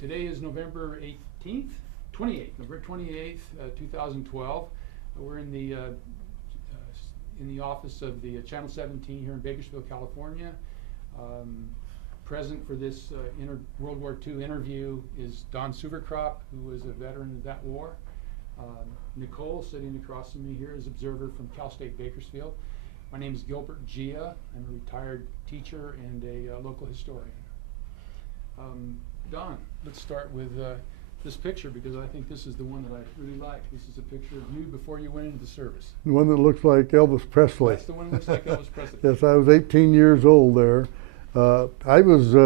Today is November 28th, 2012. We're in the office of the Channel 17 here in Bakersfield, California. Present for this World War II interview is Don Suverkrop, who was a veteran of that war. Nicole, sitting across from me here, is observer from Cal State Bakersfield. My name is Gilbert Gia. I'm a retired teacher and a local historian. Don, let's start with this picture, because I think this is the one that I really like. This is a picture of you before you went into the service. The one that looks like Elvis Presley. That's the one that looks like Elvis Presley. Yes, I was 18 years old there. I was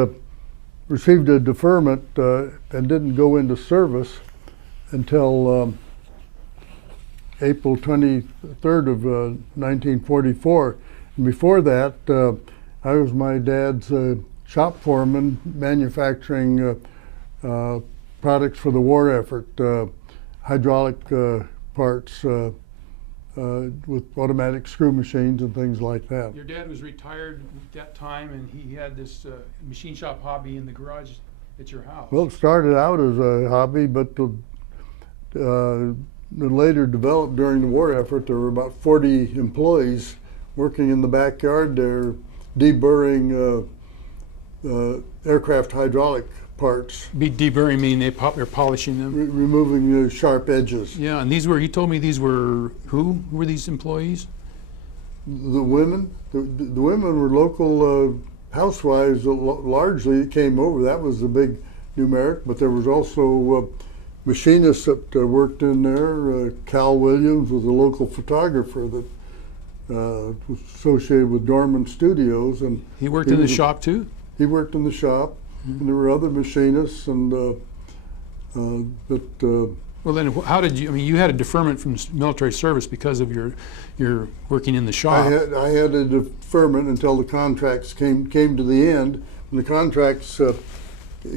received a deferment and didn't go into service until April 23rd of 1944. And before that, I was my dad's shop foreman, manufacturing products for the war effort, hydraulic parts with automatic screw machines and things like that. Your dad was retired at that time, and he had this machine shop hobby in the garage at your house. Well, it started out as a hobby, but later developed during the war effort. There were about 40 employees working in the backyard there, deburring aircraft hydraulic parts. Deburring mean they're polishing them? Removing the sharp edges. Yeah, and these were, he told me these were, who were these employees? The women? The women were local housewives that largely came over. That was the big numeric, but there was also machinists that worked in there. Cal Williams was a local photographer that was associated with Dorman Studios. And he worked in the shop too? He worked in the shop, and there were other machinists, and well, then how did you, I mean, you had a deferment from military service because of your working in the shop. I had a deferment until the contracts came to the end. When the contracts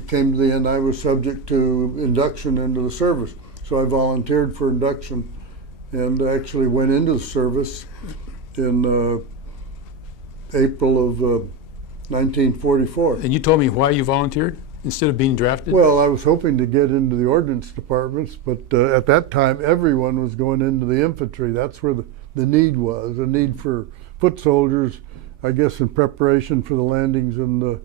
came to the end, I was subject to induction into the service. So I volunteered for induction and actually went into the service in April of 1944. And you told me why you volunteered instead of being drafted? Well, I was hoping to get into the ordnance departments, but at that time everyone was going into the infantry. That's where the need was, a need for foot soldiers, I guess, in preparation for the landings in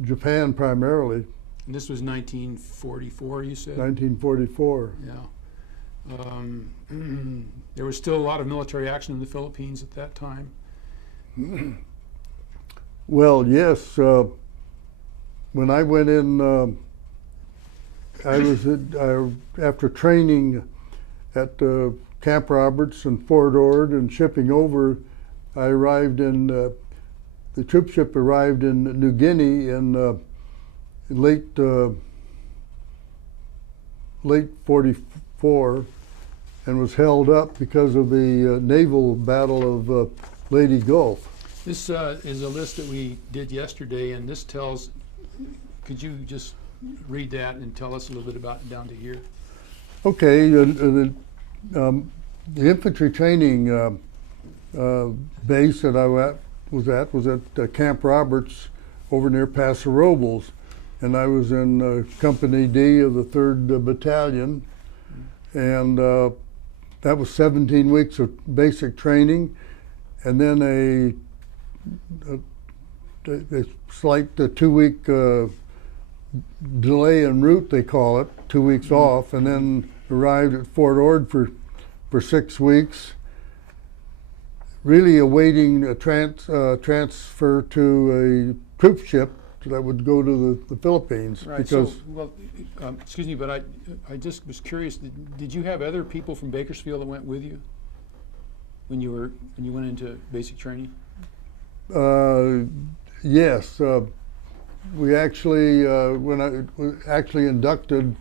Japan primarily. And this was 1944, you said? 1944. Yeah. There was still a lot of military action in the Philippines at that time. Well, yes. When I went in, I was after training at Camp Roberts and Fort Ord and shipping over. I arrived in the troop ship arrived in New Guinea in late 44, and was held up because of the naval battle of Leyte Gulf. This is a list that we did yesterday, and this tells, could you just read that and tell us a little bit about down to here? Okay, the infantry training base that I was at Camp Roberts over near Paso Robles, and I was in Company D of the 3rd Battalion, and that was 17 weeks of basic training, and then a slight 2-week delay en route, they call it, 2 weeks off, and then arrived at Fort Ord for 6 weeks, really awaiting a transfer to a troop ship that would go to the Philippines. Right. Because so, well, excuse me, but I just was curious. Did you have other people from Bakersfield that went with you when you went into basic training? Yes, we actually when I was actually inducted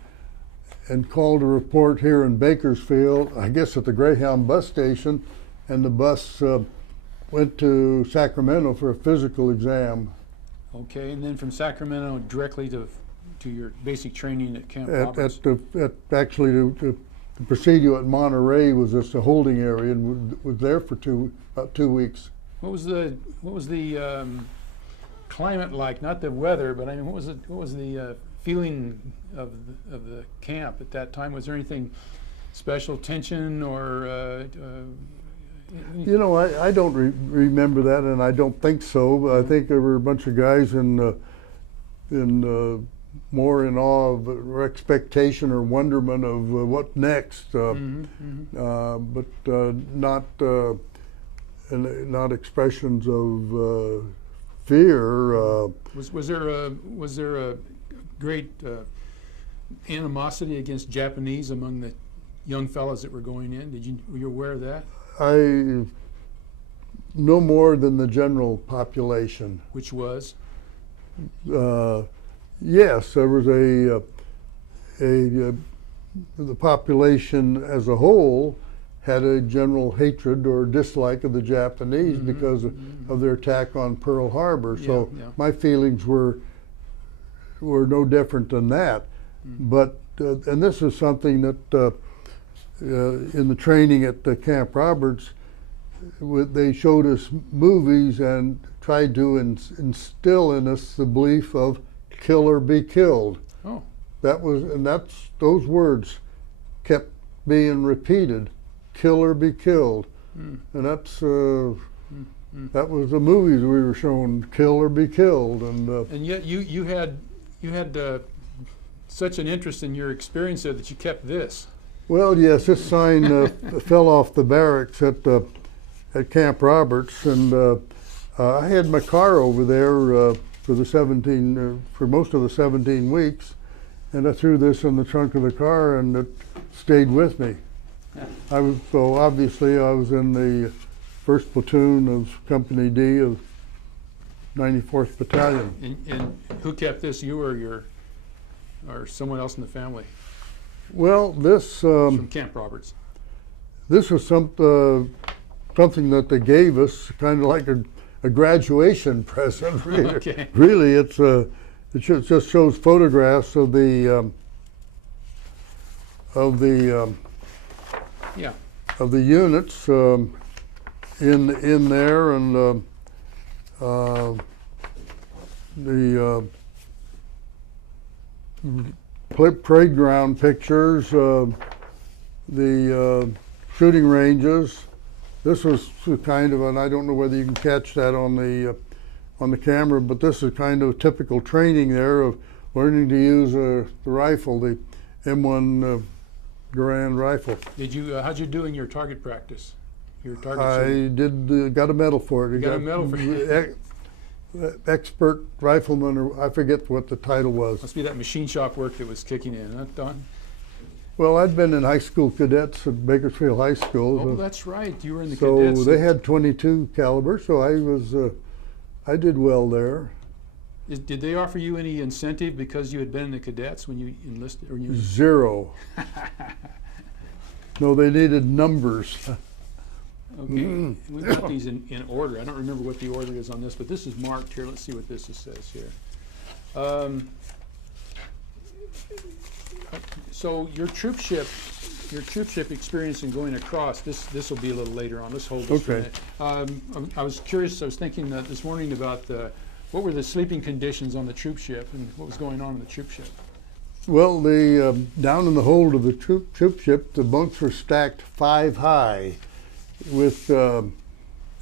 and called a report here in Bakersfield, I guess at the Greyhound bus station, and the bus went to Sacramento for a physical exam. Okay, and then from Sacramento directly to your basic training at Camp Roberts? Actually, the Presidio at Monterey was just a holding area, and was there for about 2 weeks. What was the climate like? Not the weather, but I mean, what was the feeling of the camp at that time? Was there anything special, tension, or You know, I don't remember that, and I don't think so. I think there were a bunch of guys in more in awe of or expectation or wonderment of what next, but not expressions of fear. Was there a great animosity against Japanese among the young fellows that were going in? Were you aware of that? I no more than the general population. Which was? Yes, there was the population as a whole had a general hatred or dislike of the Japanese because of their attack on Pearl Harbor. So my feelings were no different than that. But and this is something that in the training at Camp Roberts, they showed us movies and tried to instill in us the belief of kill or be killed. Oh. Those words kept being repeated, kill or be killed. And that was the movies we were shown, kill or be killed. And yet you had such an interest in your experience there that you kept this. Well, yes, this sign fell off the barracks at Camp Roberts, and I had my car over there for most of the 17 weeks, and I threw this in the trunk of the car, and it stayed with me. Obviously I was in the 1st Platoon of Company D of 94th Battalion. And who kept this? You or someone else in the family? Well, this from Camp Roberts. This was something that they gave us, kind of like a graduation present. Really, Okay. Really, it just shows photographs of the units in there, and the parade ground pictures, the shooting ranges. This was kind of, and I don't know whether you can catch that on the camera, but this is kind of typical training there of learning to use the rifle, the M1 Garand rifle. How'd you do in your target practice? Your target I shooting? got a medal for it. You got a medal for it? Expert rifleman, or I forget what the title was. Must be that machine shop work that was kicking in, huh, Don? Well, I'd been in high school cadets at Bakersfield High School. Oh, that's right. You were in the cadets. So they had 22 caliber, so I did well there. Did they offer you any incentive because you had been in the cadets when you enlisted? Or Zero. No, they needed numbers. Okay, we got these in order. I don't remember what the order is on this, but this is marked here. Let's see what this says here. So your troop ship experience in going across, this will be a little later on. Let's hold this for a minute. I was curious, I was thinking this morning about what were the sleeping conditions on the troop ship and what was going on in the troop ship? Well, down in the hold of the troop ship, the bunks were stacked 5 high with, and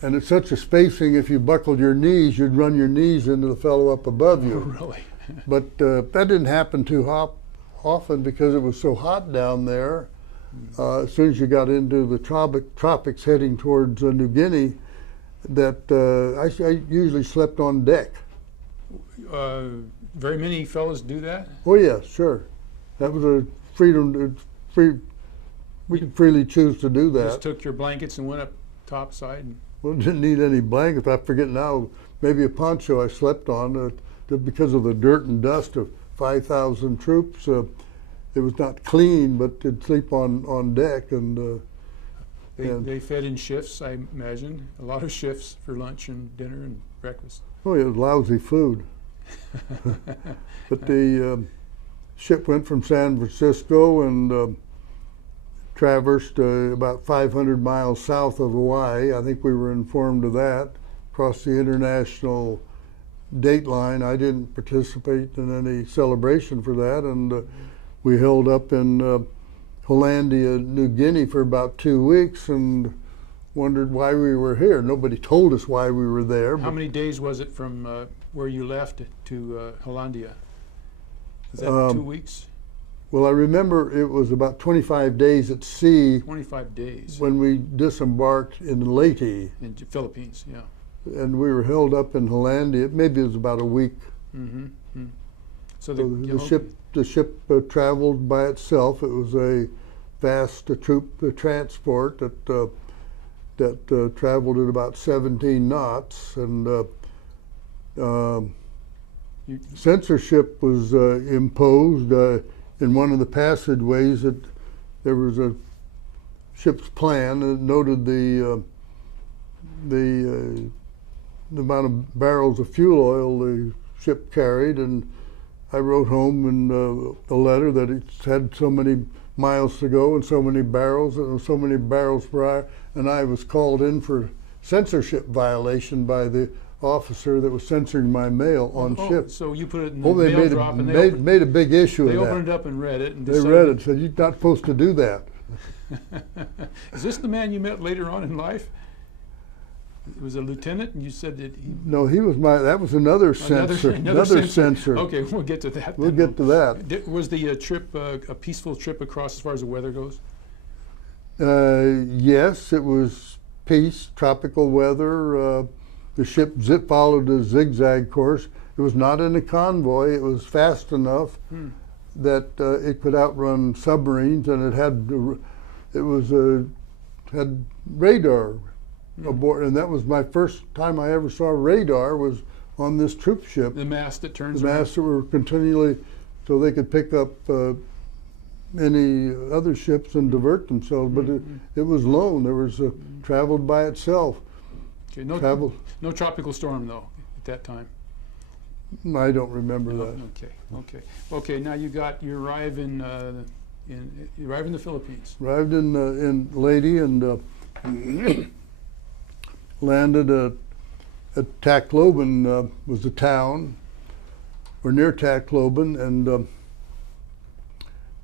it's such a spacing, if you buckled your knees, you'd run your knees into the fellow up above you. Oh, really? But that didn't happen too often because it was so hot down there. As soon as you got into the tropics heading towards New Guinea, that I usually slept on deck. Very many fellows do that? Oh yeah, sure. That was a freedom. We could freely choose to do that. Just took your blankets and went up topside? Well, didn't need any blankets. I forget now. Maybe a poncho I slept on because of the dirt and dust of 5,000 troops. It was not clean, but they'd sleep on deck. And they fed in shifts, I imagine. A lot of shifts for lunch and dinner and breakfast. Oh, it was lousy food. But the ship went from San Francisco and traversed about 500 miles south of Hawaii. I think we were informed of that. Across the international dateline. I didn't participate in any celebration for that, and we held up in Hollandia, New Guinea for about 2 weeks and wondered why we were here. Nobody told us why we were there. How many days was it from where you left to Hollandia? Was that 2 weeks? Well, I remember it was about 25 days at sea 25 days. when we disembarked in Leyte. In the Philippines, yeah. And we were held up in Hollandia. Maybe it was about a week. Mm-hmm. So The ship traveled by itself. It was a vast troop transport that traveled at about 17 knots, and censorship was imposed in one of the passageways. That there was a ship's plan that noted the amount of barrels of fuel oil the ship carried, and I wrote home in a letter that it had so many miles to go and so many barrels per hour, and I was called in for censorship violation by the officer that was censoring my mail on ship. So you put it in the mail drop, and they made a big issue of that. They opened it up and read it. And they read it, said, "You're not supposed to do that." Is this the man you met later on in life? It was a lieutenant, and you said that he... No, he was that was another censor. Another censor. Okay, we'll get to that. We'll get to that. Was the trip a peaceful trip across as far as the weather goes? Yes, it was peace, tropical weather. The ship followed a zigzag course. It was not in a convoy. It was fast enough that it could outrun submarines, and had radar aboard, and that was my first time I ever saw radar, was on this troop ship. The mast that turns around. The masts that were continually, so they could pick up any other ships and divert themselves. But it was lone. There was traveled by itself. Okay, no tropical storm though at that time. I don't remember that. Okay. Now you arrive in the Philippines. Arrived in Leyte and landed at Tacloban, was the town, or near Tacloban, and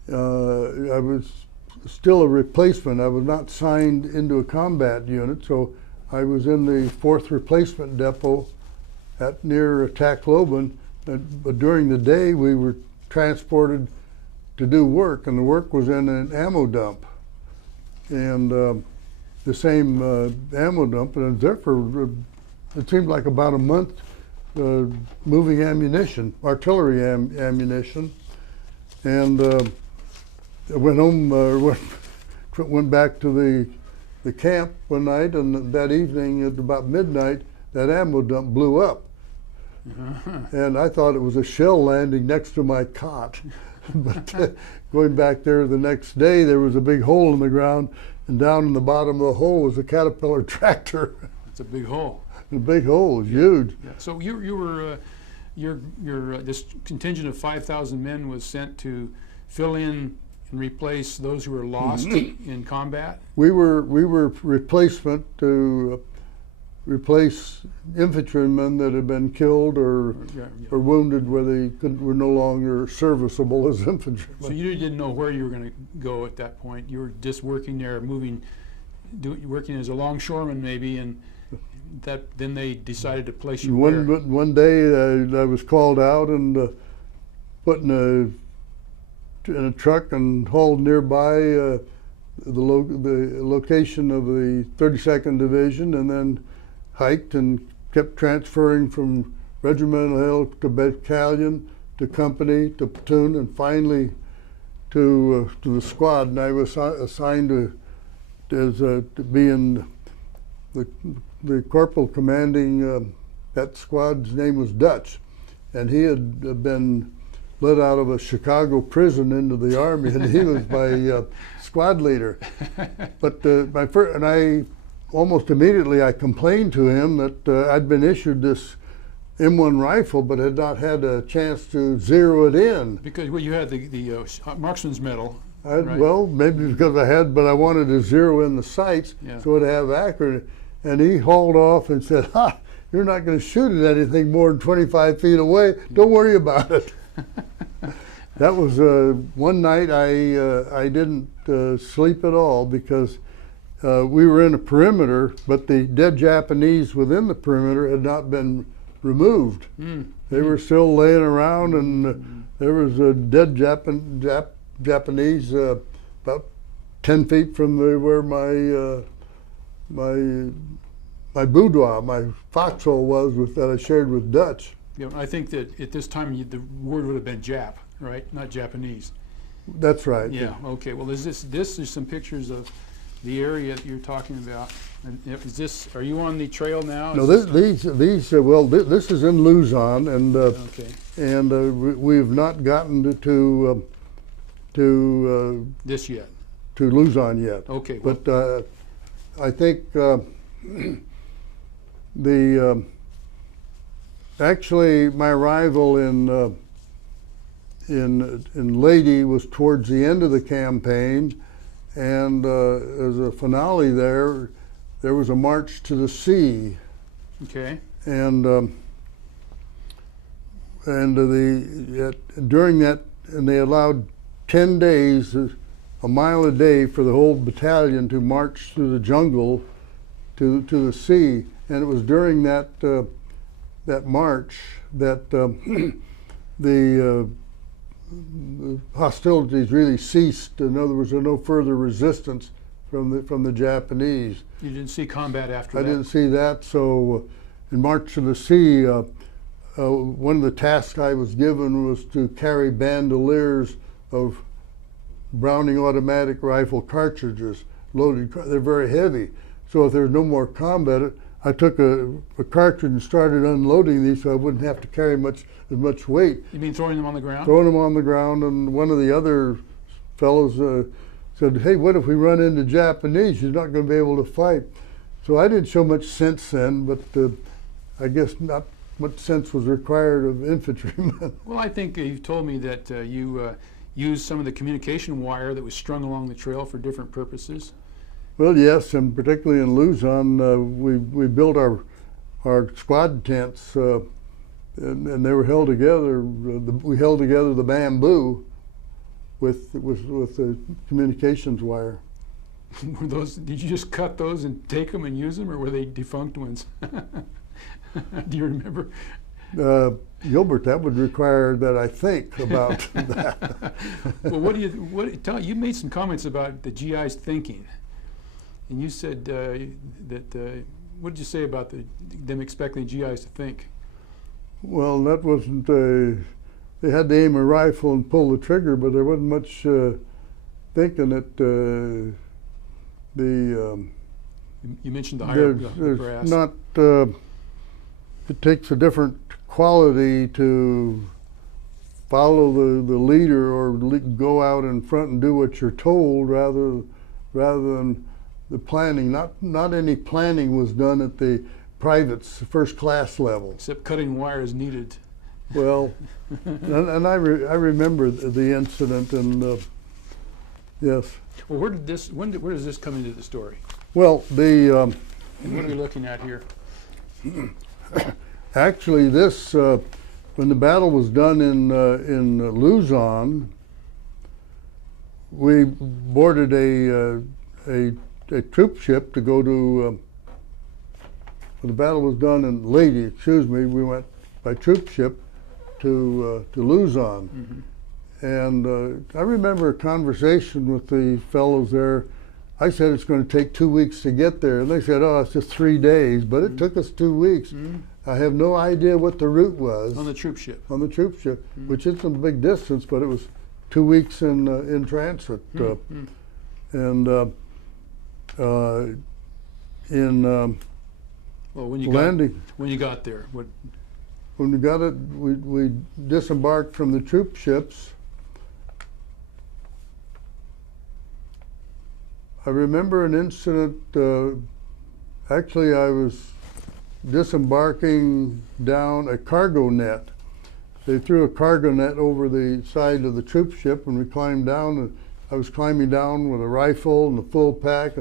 I was still a replacement. I was not signed into a combat unit, so I was in the 4th Replacement Depot near Tacloban, but during the day we were transported to do work, and the work was in an ammo dump. And the same ammo dump, and I was there for, it seemed like about a month, moving ammunition, artillery ammunition. And I went home, went back to the camp one night, and that evening at about midnight, that ammo dump blew up. And I thought it was a shell landing next to my cot. But going back there the next day, there was a big hole in the ground, and down in the bottom of the hole was a Caterpillar tractor. It's a big hole. A big hole, it was huge. Yeah. So you were this contingent of 5,000 men was sent to fill in and replace those who were lost in combat? We were replacement to replace infantrymen that had been killed or wounded, where they were no longer serviceable as infantrymen. So you didn't know where you were going to go at that point. You were just working there, working as a longshoreman maybe, and then they decided to place you where? One day I was called out and put in a truck and hauled nearby the location of the 32nd Division, and then hiked and kept transferring from regimental hill to battalion to company to platoon, and finally to the squad. And I was assigned to be in the corporal commanding that squad's name was Dutch, and he had been let out of a Chicago prison into the Army, and he was my squad leader. But I almost immediately I complained to him that I'd been issued this M1 rifle, but had not had a chance to zero it in. Because you had the marksman's medal. Right? Well, maybe because I had, but I wanted to zero in the sights so it'd have accurate. And he hauled off and said, "Ha! you're not going to shoot at anything more than 25 feet away. Don't worry about it. That was one night I didn't sleep at all because we were in a perimeter, but the dead Japanese within the perimeter had not been removed. They were still laying around, and there was a dead Japanese about 10 feet from where my boudoir, my foxhole was that I shared with Dutch. You know, I think that at this time the word would have been Jap, right? Not Japanese. That's right. Yeah. Okay. Well, is this is some pictures of the area that you're talking about. And is this? Are you on the trail now? No, these well, this is in Luzon, and okay. And we've not gotten to This yet. To Luzon yet. Okay. Well, But I think actually my arrival in Lady was towards the end of the campaign, and as a finale there was a march to the sea. okay. And during that, and they allowed 10 days, a mile a day, for the whole battalion to march through the jungle to the sea. And it was during that that march that the hostilities really ceased. In other words, there was no further resistance from the Japanese. You didn't see combat after I that? didn't see that. So in March to the Sea, one of the tasks I was given was to carry bandoliers of Browning automatic rifle cartridges, loaded. They're very heavy. So if there's no more combat, I took a cartridge and started unloading these so I wouldn't have to carry as much weight. You mean throwing them on the ground? Throwing them on the ground, and one of the other fellows said, "Hey, what if we run into Japanese? You're not going to be able to fight." So I didn't show much sense then, but I guess not much sense was required of infantrymen. Well, I think you've told me that you used some of the communication wire that was strung along the trail for different purposes. Well, yes, and particularly in Luzon, we built our squad tents, and they were held together. We held together the bamboo with the communications wire. Were those? Did you just cut those and take them and use them, or were they defunct ones? Do you remember? Gilbert, that would require that I think about that. Well, you made some comments about the GI's thinking, and you said that. What did you say about them expecting GIs to think? Well, that wasn't. They had to aim a rifle and pull the trigger, but there wasn't much thinking that You mentioned the higher there's brass. not. It takes a different quality to follow the leader or go out in front and do what you're told rather than the planning. Not any planning was done at the privates, first class level. Except cutting wire is needed. Well, and I remember the incident, and yes. Well, where does this come into the story? Well, And what are we looking at here? actually, this when the battle was done in Luzon, we boarded a troop ship to go to. When the battle was done in Lady, we went by troop ship to Luzon. Mm-hmm. And I remember a conversation with the fellows there. I said it's going to take 2 weeks to get there, and they said, "Oh, it's just 3 days." But it took us 2 weeks. Mm-hmm. I have no idea what the route was On the troop ship. on the troop ship, which isn't a big distance, but it was 2 weeks in transit. And Well, when you got there, what? when we got it, we disembarked from the troop ships. I remember an incident. Actually, I was disembarking down a cargo net. They threw a cargo net over the side of the troop ship, and we climbed down. And I was climbing down with a rifle and a full pack,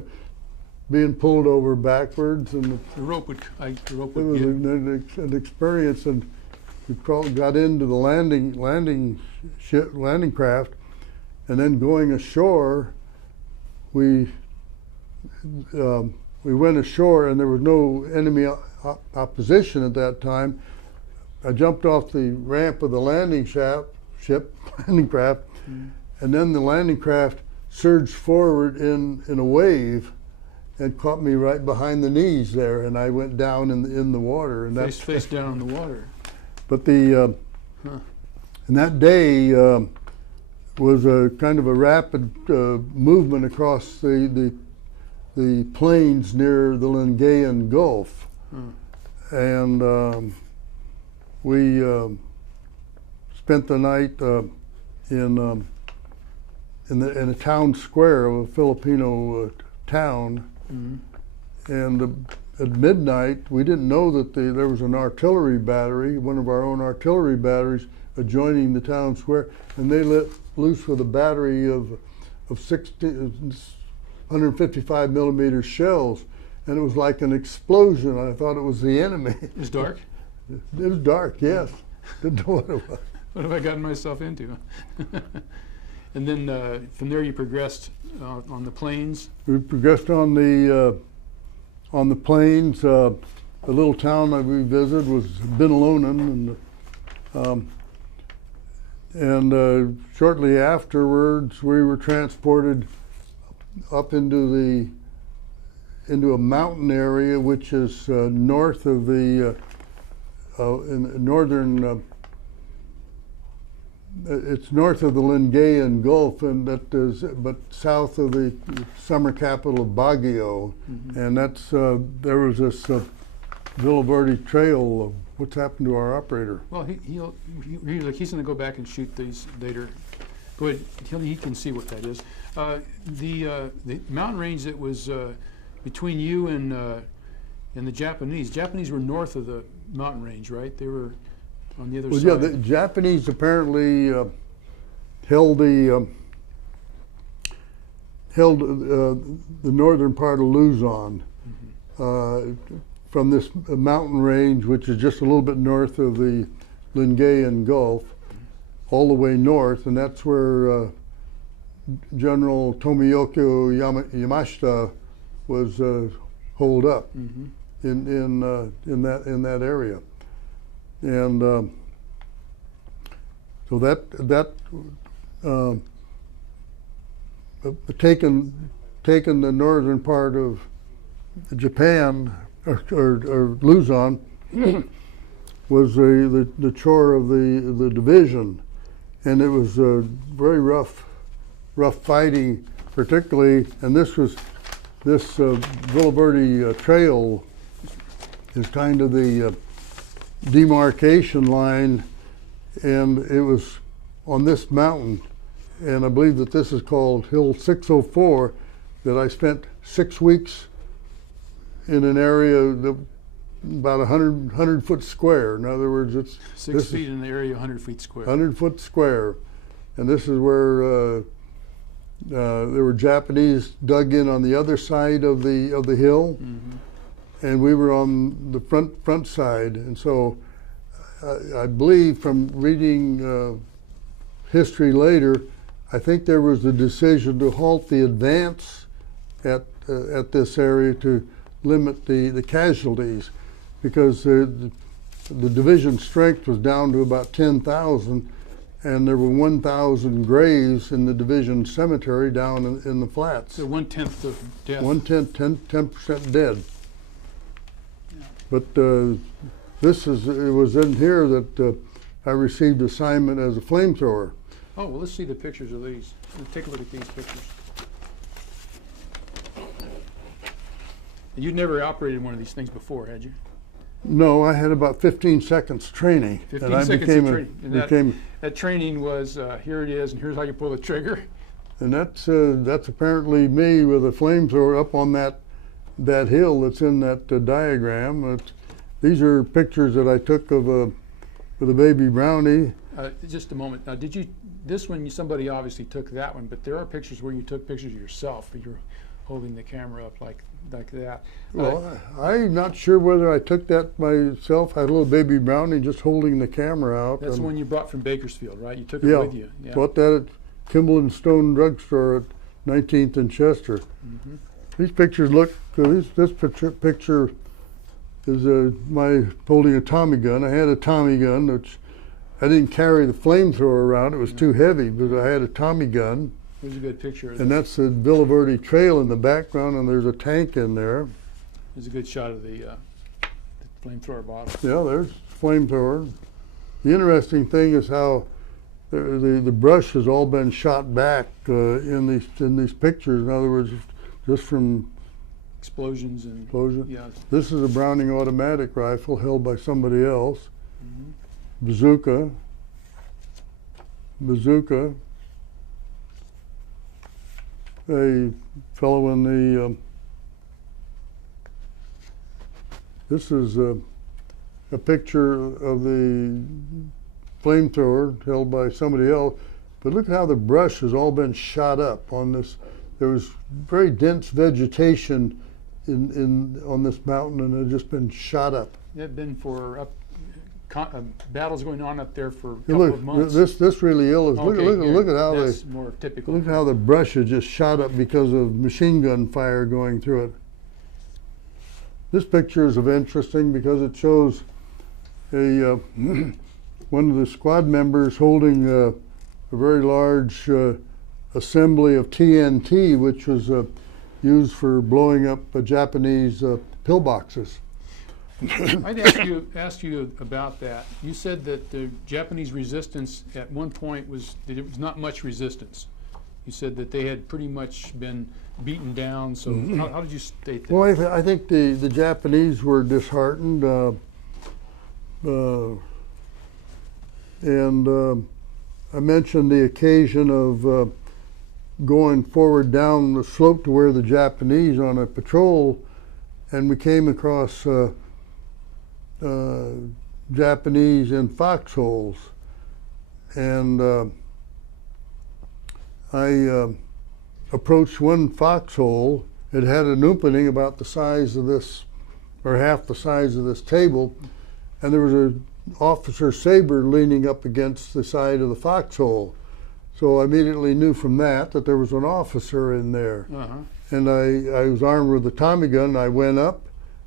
being pulled over backwards, and The rope would, the rope it would was give. an experience. And we got into the landing craft, and then going ashore, we went ashore, and there was no enemy opposition at that time. I jumped off the ramp of the landing craft, and then the landing craft surged forward in a wave and caught me right behind the knees there, and I went down in the water. And Face down in the water. But and that day was a kind of a rapid movement across the plains near the Lingayen Gulf, and we spent the night in a town square of a Filipino town, and at midnight we didn't know that there was an artillery battery, one of our own artillery batteries, adjoining the town square, and they let loose with a battery of 155 millimeter shells, and it was like an explosion. I thought it was the enemy. It was dark? It was dark, yes. Didn't know what it was. What have I gotten myself into? And then from there you progressed on the plains. We progressed on the plains. The little town that we visited was Binalonan, and shortly afterwards we were transported up into a mountain area which is north of the in northern. It's north of the Lingayen Gulf, and but south of the summer capital of Baguio, and that's there was this Villa Verde trail. What's happened to our operator? Well, he's going to go back and shoot these later. Go ahead. He can see what that is. The mountain range that was between you and the Japanese. Japanese were north of the mountain range, right? They were on the other side. Yeah, the Japanese apparently held the northern part of Luzon from this mountain range, which is just a little bit north of the Lingayen Gulf, all the way north, and that's where General Tomoyuki Yamashita was holed up in that area. And so that taken the northern part of Japan or Luzon was the chore of the division, and it was very rough fighting, particularly. And this Villa Verde trail is kind of the demarcation line, and it was on this mountain, and I believe that this is called Hill 604, that I spent 6 weeks in an area that about 100 foot square. In other words, it's 6 feet in the area, 100 feet square. 100 foot square, and this is where there were Japanese dug in on the other side of the hill. And we were on the front side, and so I believe from reading history later, I think there was a decision to halt the advance at this area to limit the casualties, because the division strength was down to about 10,000, and there were 1,000 graves in the division cemetery down in the flats. So 1/10 of death. 10% dead. But it was in here that I received assignment as a flamethrower. Oh, well, let's see the pictures of these. Let's take a look at these pictures. You'd never operated one of these things before, had you? No, I had about 15 seconds training. 15 seconds of training. And that training was, here it is, and here's how you pull the trigger. And that's apparently me with a flamethrower up on that hill that's in that diagram. These are pictures that I took of with a baby brownie. Just a moment. Now, somebody obviously took that one, but there are pictures where you took pictures of yourself. You're holding the camera up like that. Well, I'm not sure whether I took that myself. I had a little baby brownie just holding the camera out. That's the and one you brought from Bakersfield, right? You took it yeah, with you. Yeah. bought that at Kimball and Stone Drugstore at 19th and Chester. Mhm. These pictures look. This picture is my holding a Tommy gun. I had a Tommy gun, which I didn't carry the flamethrower around. It was too heavy, but I had a Tommy gun. Here's a good picture. And that's the Villa Verde Trail in the background, and there's a tank in there. There's a good shot of the flamethrower bottle. Yeah, there's flamethrower. The interesting thing is how the brush has all been shot back in these pictures. In other words, just from Explosions and explosion. yeah. This is a Browning automatic rifle held by somebody else. Mhm. Bazooka. A fellow in the. This is a picture of the flamethrower held by somebody else, but look at how the brush has all been shot up on this. There was very dense vegetation on this mountain, and it had just been shot up. They've been for battles going on up there for a Yeah, couple of months. this really illustrates. Okay, Look at how that's more typical. look at how the brush is just shot up because of machine gun fire going through it. This picture is of interesting because it shows a one of the squad members holding a very large assembly of TNT, which was used for blowing up Japanese pillboxes. I'd ask you about that. You said that the Japanese resistance at one point was that it was not much resistance. You said that they had pretty much been beaten down. So how did you state that? Well, I think the Japanese were disheartened, and I mentioned the occasion of going forward down the slope to where the Japanese on a patrol, and we came across Japanese in foxholes, and I approached one foxhole. It had an opening about the size of this, or half the size of this table, and there was an officer saber leaning up against the side of the foxhole. So I immediately knew from that there was an officer in there. And I was armed with a Tommy gun, and I went up,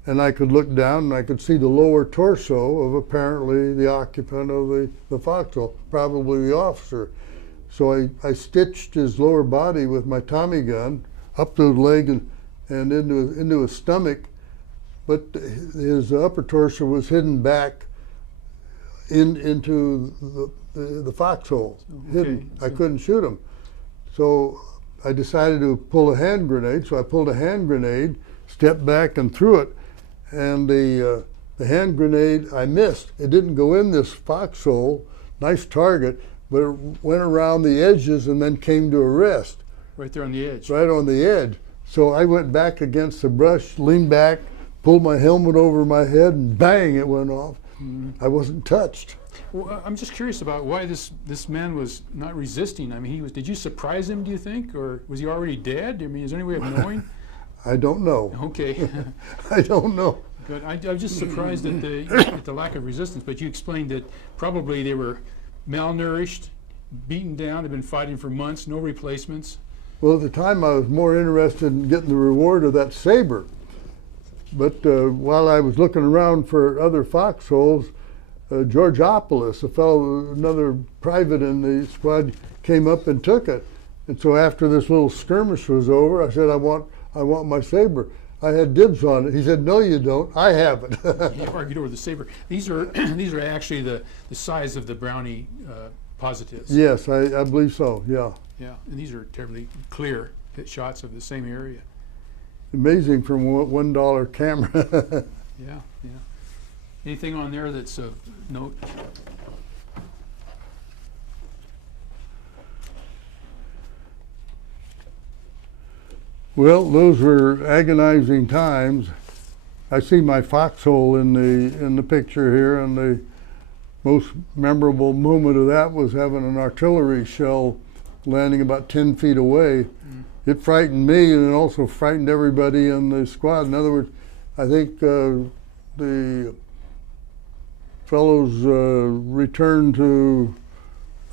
and I could look down, and I could see the lower torso of apparently the occupant of the foxhole, probably the officer. So I stitched his lower body with my Tommy gun up the leg and into his stomach, but his upper torso was hidden back into the foxhole, hidden. I couldn't shoot him. So I decided to pull a hand grenade. So I pulled a hand grenade, stepped back and threw it, and the hand grenade, I missed. It didn't go in this foxhole, nice target, but it went around the edges and then came to a rest. Right there on the edge. Right on the edge. So I went back against the brush, leaned back, pulled my helmet over my head, and bang, it went off. I wasn't touched. Well, I'm just curious about why this man was not resisting. I mean, did you surprise him, do you think? Or was he already dead? I mean, is there any way of knowing? I don't know. Okay. I don't know. Good. I'm just surprised at the lack of resistance, but you explained that probably they were malnourished, beaten down, had been fighting for months, no replacements. Well, at the time I was more interested in getting the reward of that saber. But while I was looking around for other foxholes, Georgiopolis, another private in the squad, came up and took it. And so after this little skirmish was over, I said, I want my saber. I had dibs on it. He said, no, you don't. I have it. You argued over the saber. These are these are actually the size of the Brownie positives. Yes, I believe so, yeah. Yeah, and these are terribly clear hit shots of the same area. Amazing from $1 camera. Yeah. Anything on there that's of note? Well, those were agonizing times. I see my foxhole in the picture here, and the most memorable moment of that was having an artillery shell landing about 10 feet away. It frightened me, and it also frightened everybody in the squad. In other words, I think the fellows returned to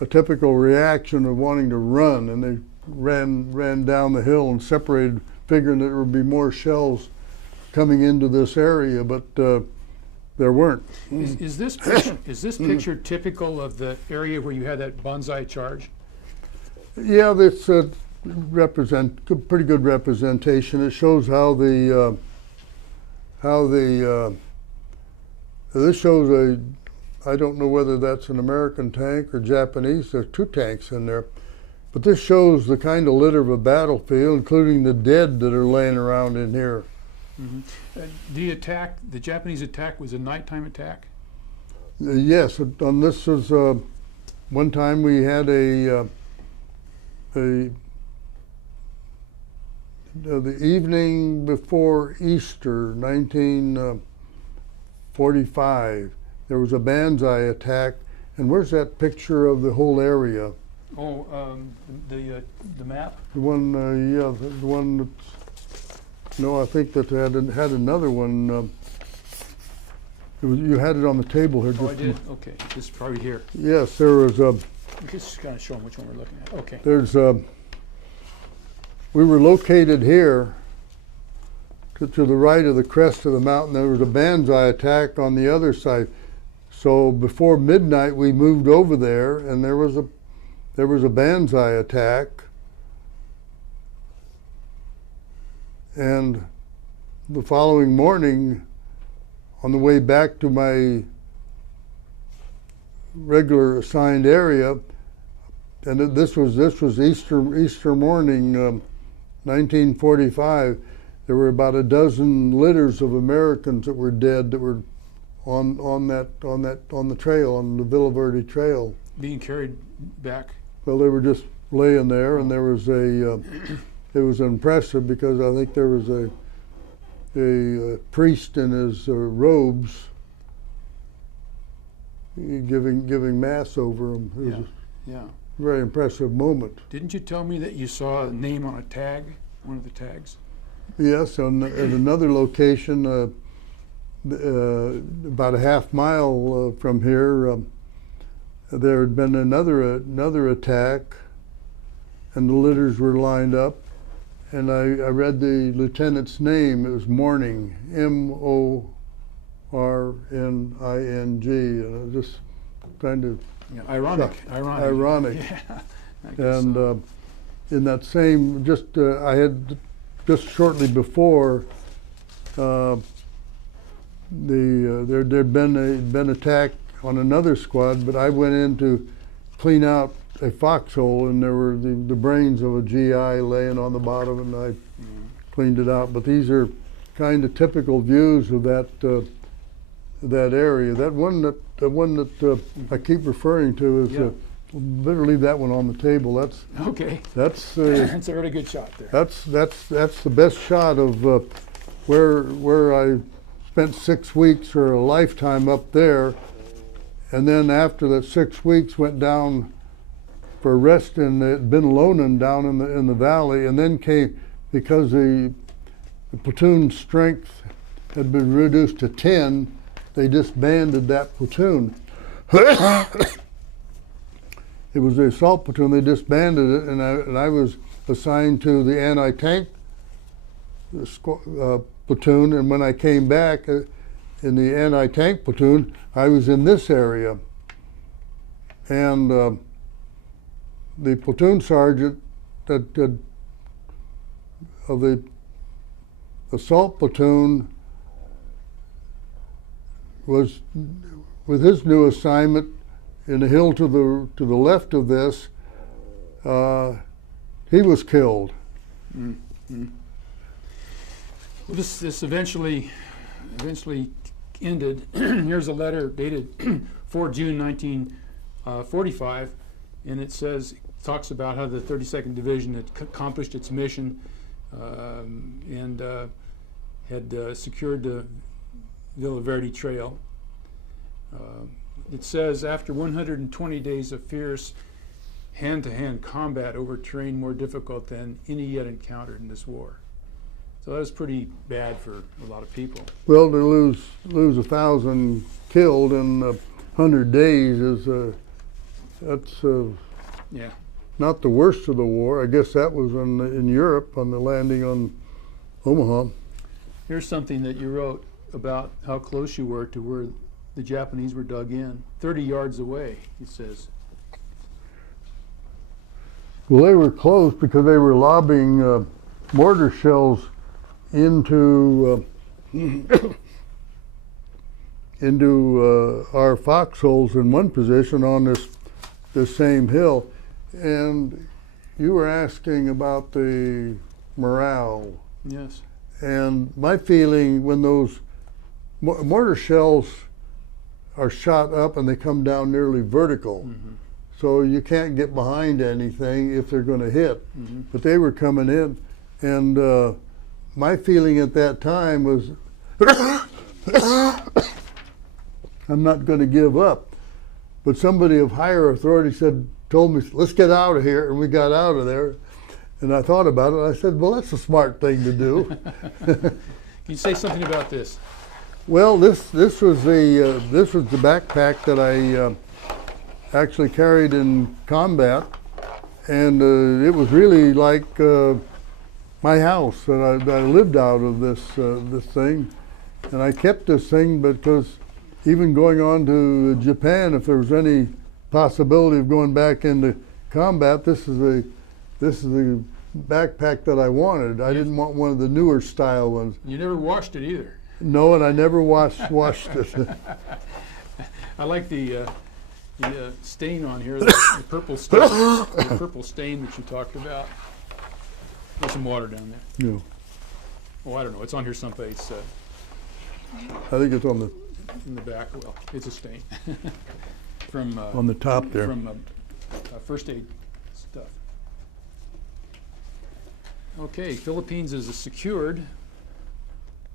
a typical reaction of wanting to run, and they ran down the hill and separated, figuring that there would be more shells coming into this area, but there weren't. Is this picture typical of the area where you had that bonsai charge? Yeah, this pretty good representation. It shows how this shows I don't know whether that's an American tank or Japanese. There's two tanks in there, but this shows the kind of litter of a battlefield, including the dead that are laying around in here. The Japanese attack was a nighttime attack? Yes, on this was one time we had the evening before Easter, 1945. There was a banzai attack, and where's that picture of the whole area? Oh, the map? The one, yeah, the one that's. No, I think that had another one. You had it on the table here. Oh, I did? Okay, this is probably here. Yes, there was a. Just kind of show them which one we're looking at. Okay. There's we were located here to the right of the crest of the mountain. There was a banzai attack on the other side. So before midnight, we moved over there, and there was a banzai attack. And the following morning, on the way back to my regular assigned area, and this was Easter morning, 1945. There were about a dozen litters of Americans that were dead that were on the trail, on the Villa Verde Trail. Being carried back? Well, they were just laying there, and there was it was impressive because I think there was a priest in his robes giving mass over them. It was a very impressive moment. Didn't you tell me that you saw a name on a tag, one of the tags? Yes, at another location, about a half mile from here, there had been another attack, and the litters were lined up. And I read the lieutenant's name. It was Morning, M-O-R-N-I-N-G. And it was just kind of ironic. Yeah, and in that same, I had just shortly before there'd been attack on another squad, but I went in to clean out a foxhole, and there were the brains of a GI laying on the bottom, and I cleaned it out. But these are kind of typical views of that area. That one that I keep referring to is. Better leave that one on the table. That's okay. That's that's a really good shot there. That's the best shot of where I spent 6 weeks or a lifetime up there, and then after that 6 weeks went down for rest in Ben Lonan down in the valley, and then came because the platoon strength had been reduced to 10. They disbanded that platoon. It was the assault platoon. They disbanded it, and I was assigned to the anti-tank platoon. And when I came back in the anti-tank platoon, I was in this area. And the platoon sergeant of the assault platoon was, with his new assignment, in the hill to the left of this, he was killed. Mm-hmm. Well, this eventually ended. Here's a letter dated 4 June 1945, and it talks about how the 32nd Division had accomplished its mission and had secured the Villa Verde Trail. It says, after 120 days of fierce hand-to-hand combat over terrain more difficult than any yet encountered in this war. So that was pretty bad for a lot of people. Well, to lose 1,000 killed in 100 days is that's Yeah. not the worst of the war. I guess that was in Europe on the landing on Omaha. Here's something that you wrote about how close you were to where the Japanese were dug in. 30 yards away, it says. Well, they were close because they were lobbing mortar shells into our foxholes in one position on this same hill. And you were asking about the morale. Yes. And my feeling when those mortar shells are shot up and they come down nearly vertical, so you can't get behind anything if they're going to hit. But they were coming in, and my feeling at that time was, I'm not going to give up. But somebody of higher authority told me, let's get out of here, and we got out of there. And I thought about it. I said, well, that's a smart thing to do. Can you say something about this? Well, this was the backpack that I actually carried in combat, and it was really like my house that I lived out of this thing, and I kept this thing because even going on to Japan, if there was any possibility of going back into combat, this is the backpack that I wanted. I didn't want one of the newer style ones. You never washed it either. No, and I never washed it. I like the stain on here, the purple stain, the purple stain that you talked about. There's some water down there. No, Oh, I don't know. It's on here someplace I think it's on in the back. Well, it's a stain from on the top there. from first aid stuff. Okay, Philippines is secured.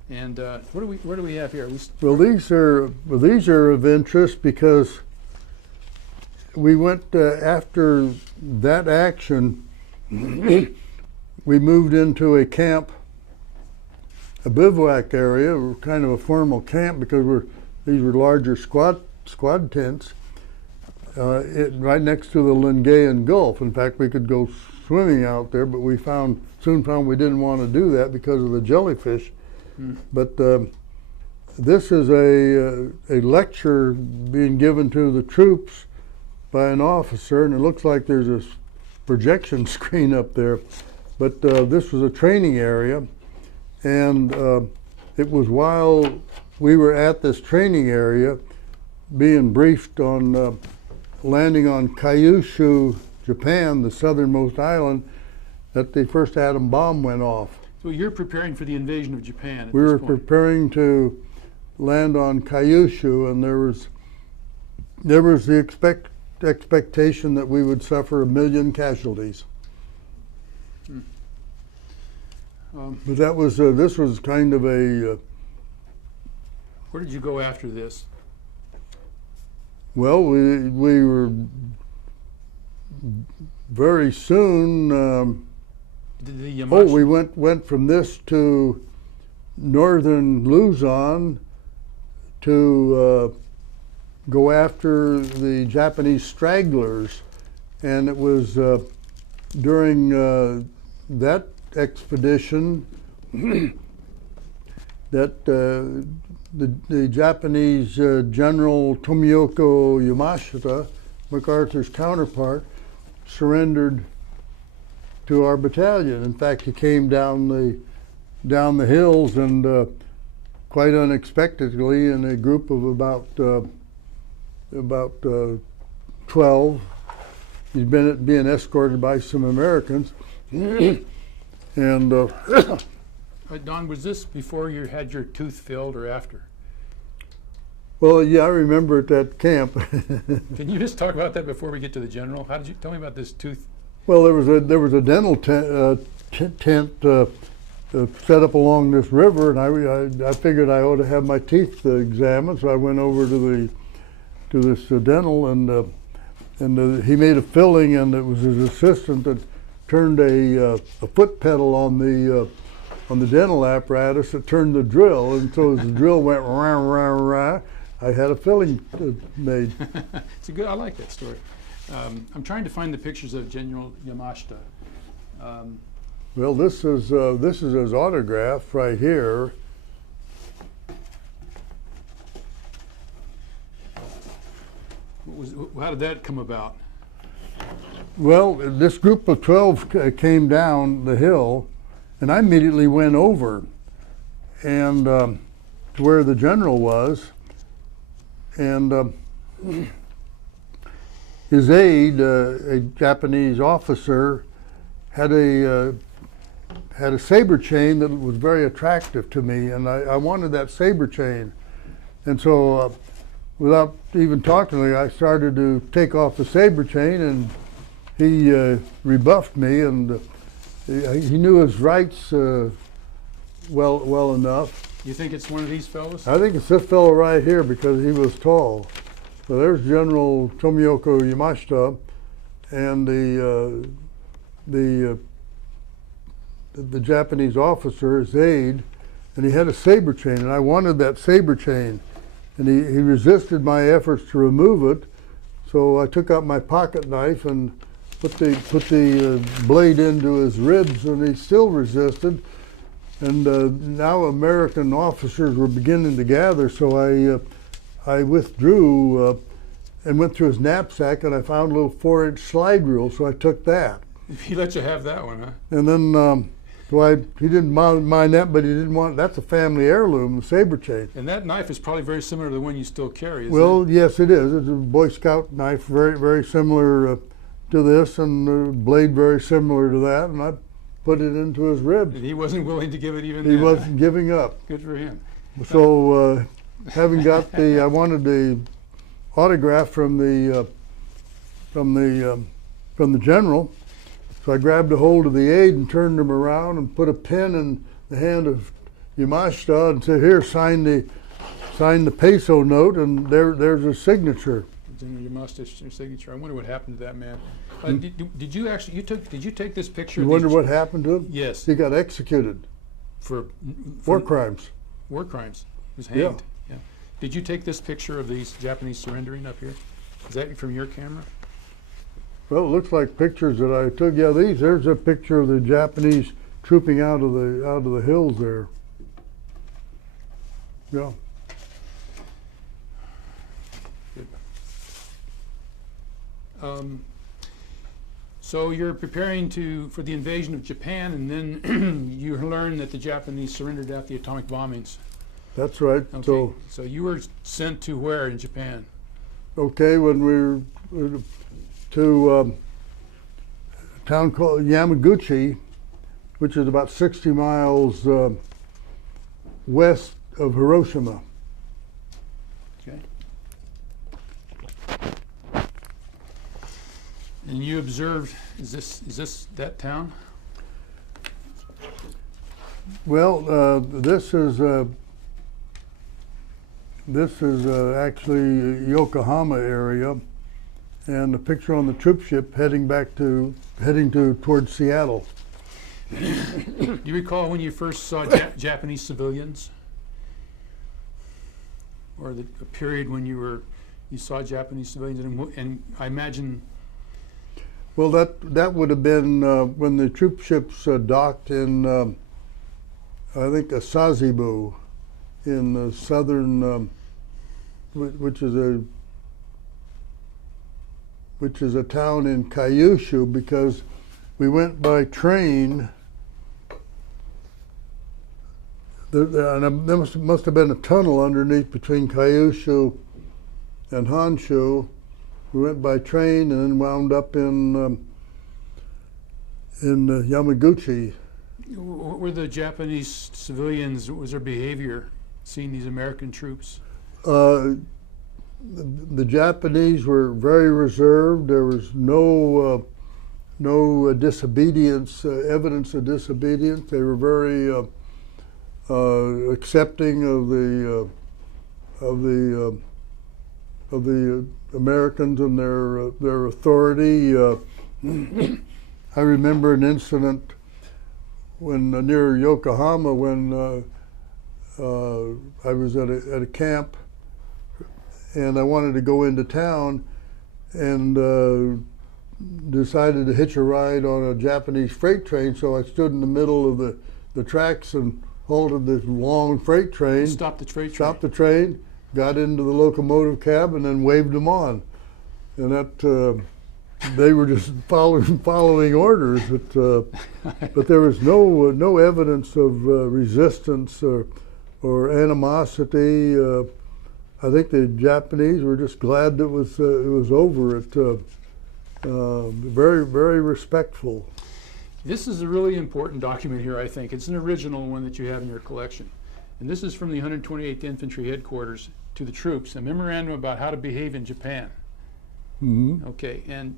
And what do we have here? Well, these are of interest because we went after that action. We moved into a camp, a bivouac area, kind of a formal camp because these were larger squad tents, right next to the Lingayen Gulf. In fact, we could go swimming out there, but we soon found we didn't want to do that because of the jellyfish. But this is a lecture being given to the troops by an officer, and it looks like there's a projection screen up there. But this was a training area, and it was while we were at this training area being briefed on landing on Kyushu, Japan, the southernmost island, that the first atom bomb went off. So you're preparing for the invasion of Japan at We this were point. preparing to land on Kyushu, and there was the expectation that we would suffer 1 million casualties. But that was this was kind of a Where did you go after this? well, we were very soon. Did the We went from this to northern Luzon to go after the Japanese stragglers, and it was during that expedition that the Japanese General Tomioka Yamashita, MacArthur's counterpart, surrendered to our battalion. In fact, he came down the hills, and quite unexpectedly, in a group of about 12, he'd been being escorted by some Americans, and Don, was this before you had your tooth filled or after? well, yeah, I remember at that camp. Can you just talk about that before we get to the general? How did you tell me about this tooth? Well, there was a dental tent set up along this river, and I figured I ought to have my teeth examined, so I went over to this dental, and he made a filling, and it was his assistant that turned a foot pedal on the dental apparatus that turned the drill, and so as the drill went rah rah rah, I had a filling made. It's a good. I like that story. I'm trying to find the pictures of General Yamashita. Well, this is his autograph right here. How did that come about? Well, this group of 12 came down the hill, and I immediately went over and to where the general was, and his aide, a Japanese officer, had a saber chain that was very attractive to me, and I wanted that saber chain, and so without even talking to me, I started to take off the saber chain, and he rebuffed me, and he knew his rights well enough. You think it's one of these fellows? I think it's this fellow right here because he was tall. So there's General Tomioka Yamashita, and the Japanese officer, his aide, and he had a saber chain, and I wanted that saber chain, and he resisted my efforts to remove it. So I took out my pocket knife and put the blade into his ribs, and he still resisted. And now American officers were beginning to gather, so I withdrew and went through his knapsack, and I found a little 4-inch slide rule, so I took that. He let you have that one, huh? And then he didn't mind that, but he didn't want, that's a family heirloom, the saber chain. And that knife is probably very similar to the one you still carry, isn't Well, it? yes, it is. It's a Boy Scout knife, very, very similar to this, and the blade very similar to that, and I put it into his ribs. And he wasn't willing to give it even He then. wasn't giving up. Good for him. So having got I wanted the autograph from the general, so I grabbed a hold of the aide and turned him around and put a pen in the hand of Yamashita and said, "Here, sign the peso note," and there's his signature. General Yamashita's signature. I wonder what happened to that man. Did you actually did you take this picture? You wonder what happened to him? Yes. He got executed. For War crimes. War crimes. He was hanged. Yeah. Did you take this picture of these Japanese surrendering up here? Is that from your camera? Well, it looks like pictures that I took. Yeah, there's a picture of the Japanese trooping out of the hills there. Yeah. Good. So you're preparing for the invasion of Japan, and then you learn that the Japanese surrendered after the atomic bombings. That's right. Okay. So you were sent to where in Japan? Okay, when we were to a town called Yamaguchi, which is about 60 miles west of Hiroshima. Okay. And you observed, is this that town? Well, this is actually Yokohama area, and the picture on the troop ship heading towards Seattle. Do you recall when you first saw Japanese civilians, or a period when you saw Japanese civilians, and I imagine. Well, that would have been when the troop ships docked in, I think, Sasebo, in the southern, which is a town in Kyushu, because we went by train. There must have been a tunnel underneath between Kyushu and Honshu. We went by train and then wound up in Yamaguchi. What were the Japanese civilians? What was their behavior seeing these American troops? The Japanese were very reserved. There was no disobedience, evidence of disobedience. They were very accepting of the Americans and their authority. I remember an incident when near Yokohama when I was at a camp and I wanted to go into town and decided to hitch a ride on a Japanese freight train. So I stood in the middle of the tracks and halted this long freight train. Stopped the freight train. Stopped the train, got into the locomotive cab, and then waved them on. And that they were just following orders. But there was no evidence of resistance or animosity. I think the Japanese were just glad that it was over. Very, very respectful. This is a really important document here, I think. It's an original one that you have in your collection. And this is from the 128th Infantry Headquarters to the troops, a memorandum about how to behave in Japan. Mm-hmm. Okay, and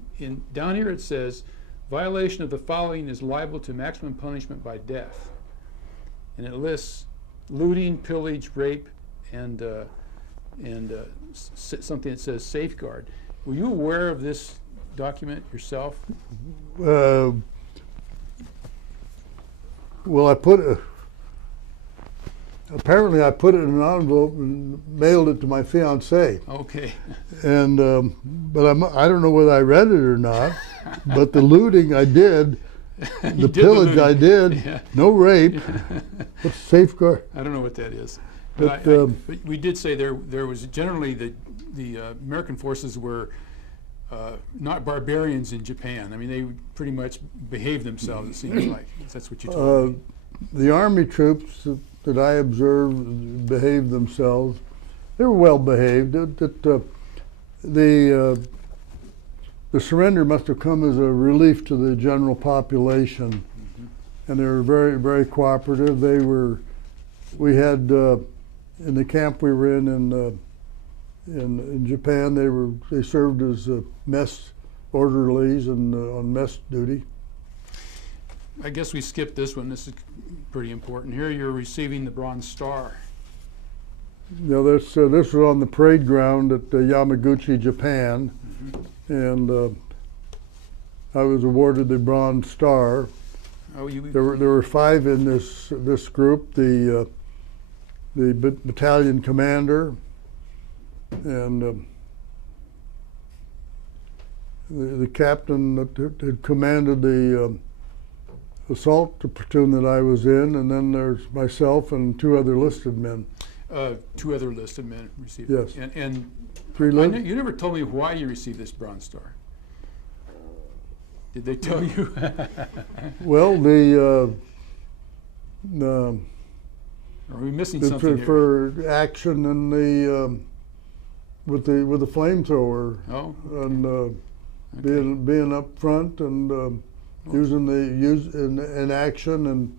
down here it says, violation of the following is liable to maximum punishment by death. And it lists looting, pillage, rape, and something that says safeguard. Were you aware of this document yourself? Well, apparently I put it in an envelope and mailed it to my fiancée. Okay. And but I don't know whether I read it or not. But the looting I did, the pillage I did. Yeah. No rape. What's safeguard? I don't know what that is. But, but we did say there was generally the American forces were not barbarians in Japan. I mean, they pretty much behaved themselves, it seems like. That's what you told me. The Army troops that I observed behaved themselves. They were well behaved. The surrender must have come as a relief to the general population, mm-hmm. And they were very, very cooperative. We had in the camp we were in Japan. They served as mess orderlies and on mess duty. I guess we skipped this one. This is pretty important. Here you're receiving the Bronze Star. You know, this was on the parade ground at Yamaguchi, Japan, mm-hmm. And I was awarded the Bronze Star. Oh, there were 5 in this group. The battalion commander and the captain that had commanded the assault platoon that I was in, and then there's myself and 2 other listed men. 2 other listed men received. Yes. And 3 you never told me why you received this Bronze Star. Did they tell you? Well, Are we missing something here? For action in the with the flamethrower. Oh. And Okay. being up front and in action and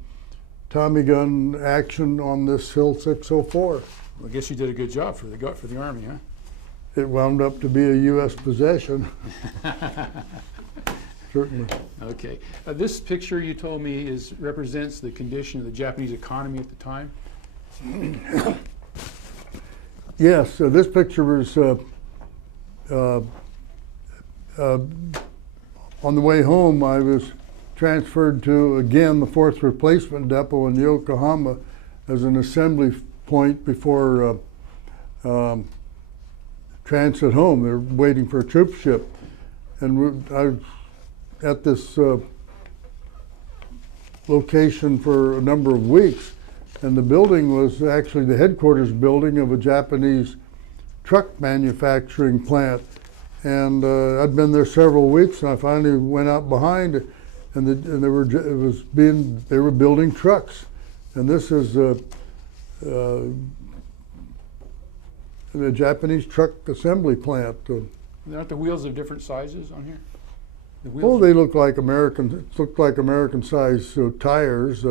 Tommy gun action on this Hill 604. Well, I guess you did a good job for the Army, huh? It wound up to be a U.S. possession. Certainly. Okay. This picture you told me represents the condition of the Japanese economy at the time. Yes, this picture was on the way home. I was transferred to, again, the 4th Replacement Depot in Yokohama as an assembly point before transit home. They're waiting for a troop ship. And I was at this location for a number of weeks. And the building was actually the headquarters building of a Japanese truck manufacturing plant. And I'd been there several weeks, and I finally went out behind, and they were building trucks. And this is the Japanese truck assembly plant. Aren't the wheels of different sizes on here? They look like American-sized tires.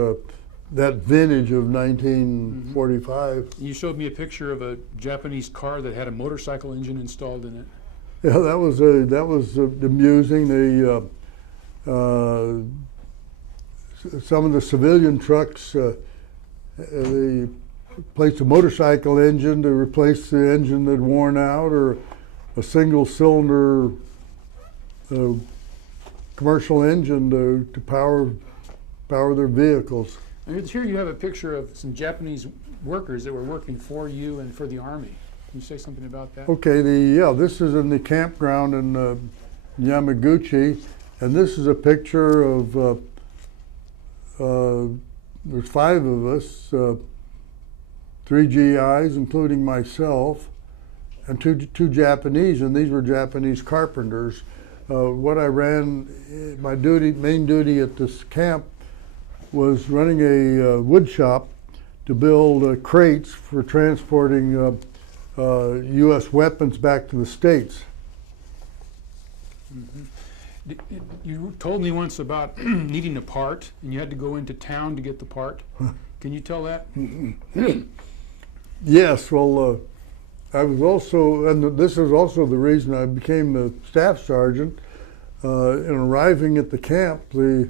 That vintage of 1945. Mm-hmm. You showed me a picture of a Japanese car that had a motorcycle engine installed in it. Yeah, that was amusing. Some of the civilian trucks, they placed a motorcycle engine to replace the engine that worn out, or a single cylinder commercial engine to power their vehicles. And here you have a picture of some Japanese workers that were working for you and for the Army. Can you say something about that? Okay, this is in the campground in Yamaguchi, and this is a picture of there's 5 of us, 3 GIs, including myself, and two Japanese, and these were Japanese carpenters. What I ran, my main duty at this camp was running a wood shop to build crates for transporting U.S. weapons back to the States. Mm-hmm. You told me once about needing a part, and you had to go into town to get the part. Can you tell that? Yes, well, I was also, and this is also the reason I became the staff sergeant. In arriving at the camp, the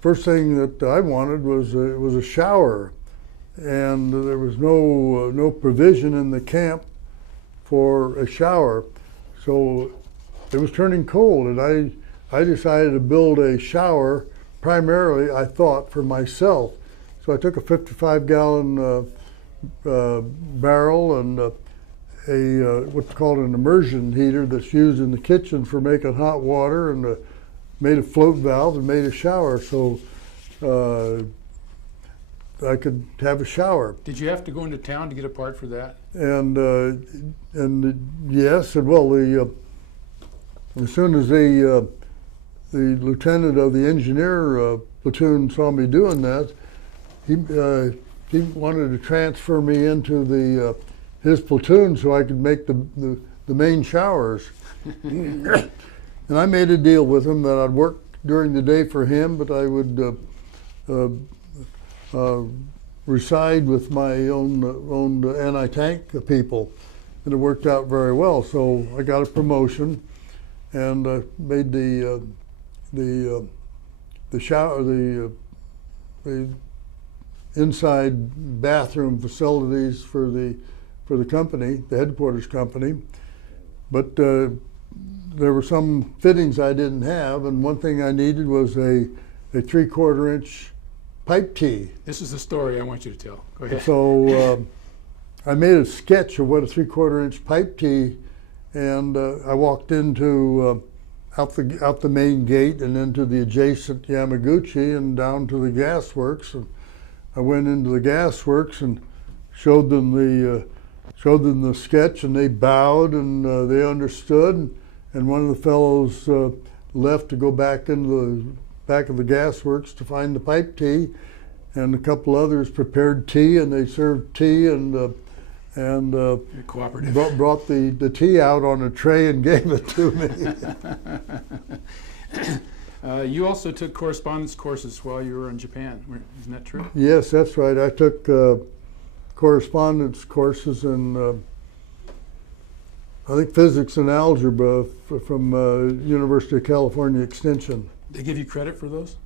first thing that I wanted was a shower, and there was no provision in the camp for a shower, so it was turning cold, and I decided to build a shower primarily, I thought, for myself. So I took a 55-gallon barrel and what's called an immersion heater that's used in the kitchen for making hot water, and made a float valve and made a shower so I could have a shower. Did you have to go into town to get a part for that? And yes, and well, as soon as the lieutenant of the engineer platoon saw me doing that, he wanted to transfer me into his platoon so I could make the main showers. And I made a deal with him that I'd work during the day for him, but I would reside with my own anti-tank people, and it worked out very well. So I got a promotion, and made the shower, the inside bathroom facilities for the company, the headquarters company. But there were some fittings I didn't have, and one thing I needed was a 3/4 inch pipe tee. This is the story I want you to tell. Go ahead. So I made a sketch of what a 3/4 inch pipe tee, and I walked into out the main gate and into the adjacent Yamaguchi and down to the gas works. And I went into the gas works and showed them the sketch, and they bowed, and they understood. And one of the fellows left to go back into the back of the gas works to find the pipe tee, and a couple others prepared tea, and they served tea, and cooperative. brought the tea out on a tray and gave it to me. You also took correspondence courses while you were in Japan, isn't that true? Yes, that's right. I took correspondence courses in I think physics and algebra from University of California Extension. They give you credit for those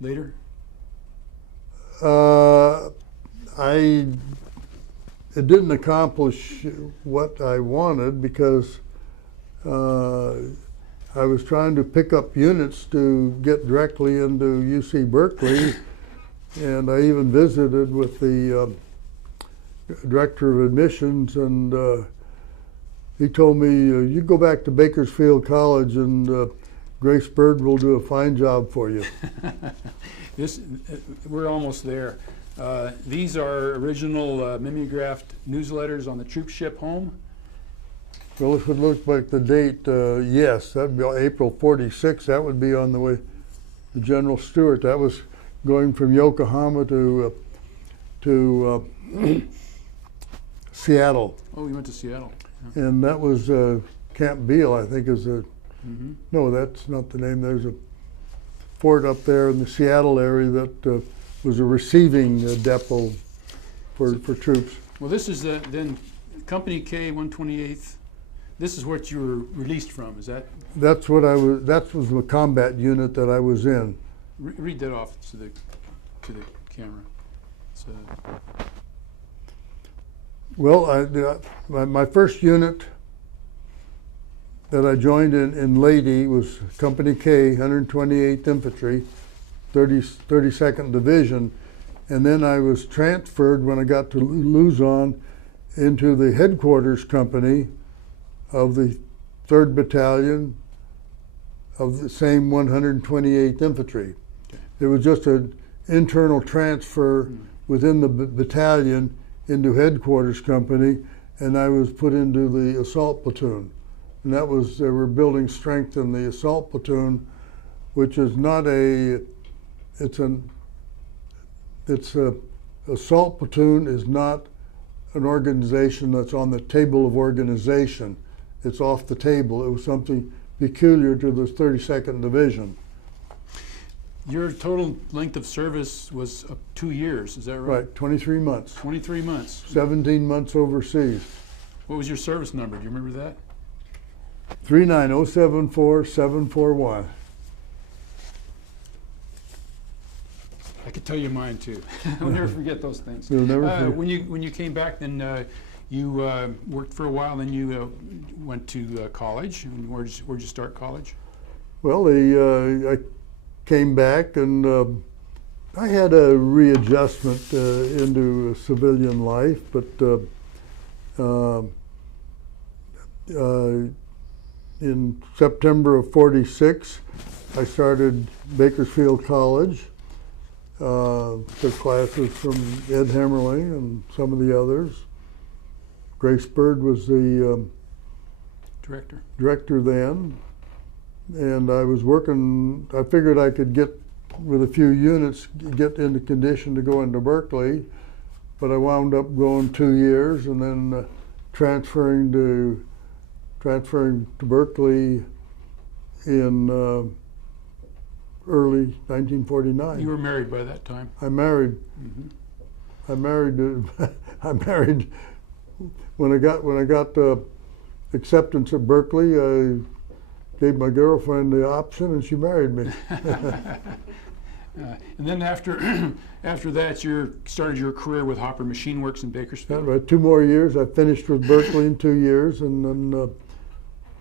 later? It didn't accomplish what I wanted, because I was trying to pick up units to get directly into UC Berkeley, and I even visited with the director of admissions, and he told me, you go back to Bakersfield College, and Grace Bird will do a fine job for you. We're almost there. These are original mimeographed newsletters on the troop ship home. Well, if it looks like the date, yes, that'd be April '46. That would be on the way to General Stewart. That was going from Yokohama to Seattle. Oh, you went to Seattle. Yeah. And that was Camp Beale, I think, is a. Mm-hmm. No, that's not the name. There's a fort up there in the Seattle area that was a receiving depot for troops. Well, this is then Company K, 128th. This is what you were released from, is that? That's what I was. That was the combat unit that I was in. Read that off to the camera. Well, my first unit that I joined in Lady was Company K, 128th Infantry, 32nd Division, and then I was transferred when I got to Luzon into the headquarters company of the 3rd Battalion of the same 128th Infantry. Okay. It was just an internal transfer within the battalion into headquarters company, and I was put into the assault platoon. And that was, they were building strength in the assault platoon, which is not assault platoon is not an organization that's on the table of organization. It's off the table. It was something peculiar to the 32nd Division. Your total length of service was 2 years, is that right? Right, 23 months. 23 months. 17 months overseas. What was your service number? Do you remember that? 39074-741. I could tell you mine too. I'll never forget those things. You'll never forget. When you came back, then you worked for a while. Then you went to college. And where'd you start college? Well, I came back and I had a readjustment into civilian life, but in September of '46, I started Bakersfield College. Took classes from Ed Hemmerling and some of the others. Grace Bird was the director then, and I was working. I figured I could get, with a few units, get into condition to go into Berkeley, but I wound up going 2 years and then transferring to Berkeley in early 1949. You were married by that time. I married. Mm-hmm. I married when I got acceptance at Berkeley. I gave my girlfriend the option, and she married me. And then after that, you started your career with Hopper Machine Works in Bakersfield. Right, 2 more years. I finished with Berkeley in 2 years, and then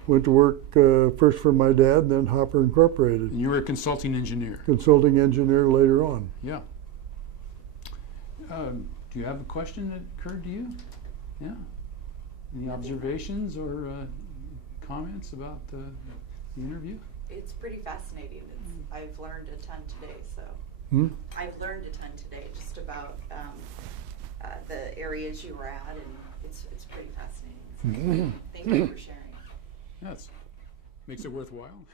went to work first for my dad, then Hopper Incorporated. And you were a consulting engineer. Consulting engineer later on. Yeah. Do you have a question that occurred to you? Yeah. Any observations or comments about the interview? It's pretty fascinating. I've learned a ton today, so. I've learned a ton today just about the areas you were at, and it's pretty fascinating. So thank you for sharing. Yes. Makes it worthwhile.